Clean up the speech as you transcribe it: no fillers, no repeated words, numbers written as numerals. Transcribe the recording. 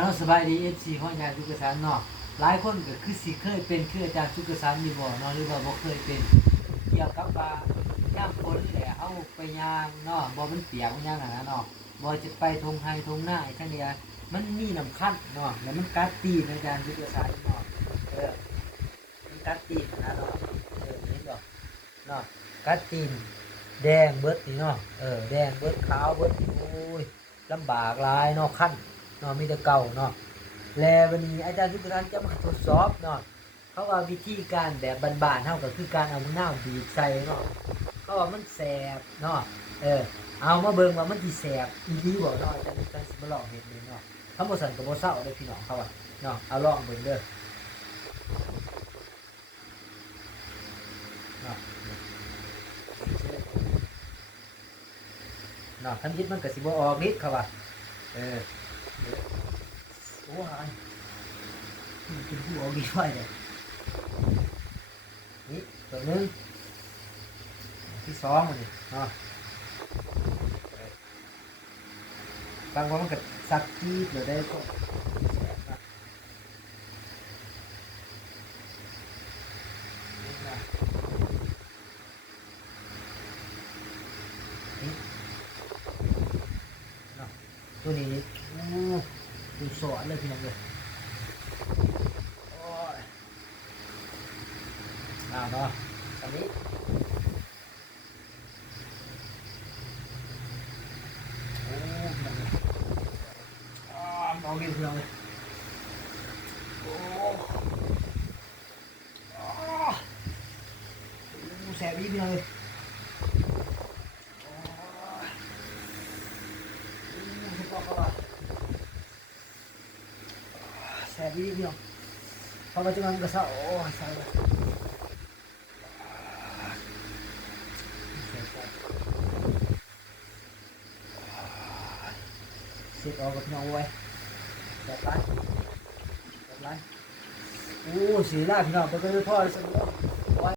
เราสบายดีFCของอาจารย์สุกสันต์เนาะหลายคนก็คือสิเคยเป็นคืออาจารย์สุกสันต์อยู่บ่เนาะหรือว่าบ่เคยเป็นเกี่ยวกับว่าย่างฝนแหละเฮาไปย่างเนาะบ่มันเปียกมันย่างเนาะบ่จะไปทงไห้ทงหน้าจังเดียมันมีน้ำคั้นเนาะแล้วมันกัดตีนอาจารย์สุกสันต์เนาะมันกัดตีนนะเนาะเห็นบ่เนาะกัดตีนแดงเบิดนี่เนาะแดงเบิดขาวเบิดโอ้ยลำบากหลายเนาะคั้นเนาะมีแต่เก่าเนาะแล้ววันนี้อาจารย์ทุกท่านจะมาทดสอบเนาะเขาว่าวิธีการแบบบานๆเท่ากับคือการเอามะนาวบีบใส่เนาะเขาว่ามันแสบเนาะเอามาเบิ่งว่ามันสิแสบอีหลีบ่เนาะอาจารย์ทุกท่านสิมาลองเฮ็ดเบิ่งเนาะถ้าบ่สั่นก็บ่เซาเด้อพี่น้องเขาว่าเนาะเอาลองเบิ่งเด้อเนาะเนาะทำยิดมันก็สิบ่ออกนิดเขาว่าโอ้ยกินผู้ออกดีด้วยเลยนี่ตัวนึงที่สองมันนี่เนาะบางวันมันก็สักจีบเลยได้ก็ตัวนี้ดูสอนเลยพี่น้องเลยเนาะอันนี้โอ้พี่น้องเลยมองกินพี่น้องเลยโอ้แสบพี่น้องเลยแสบพี่น้องพอมาจะมันก็เศร้าโอ้ยใส่เลยเสร็จออกกับน้องไว้แบบไรโอ้สีหน้าพี่น้องไปก็เลยพ่อเลยสัก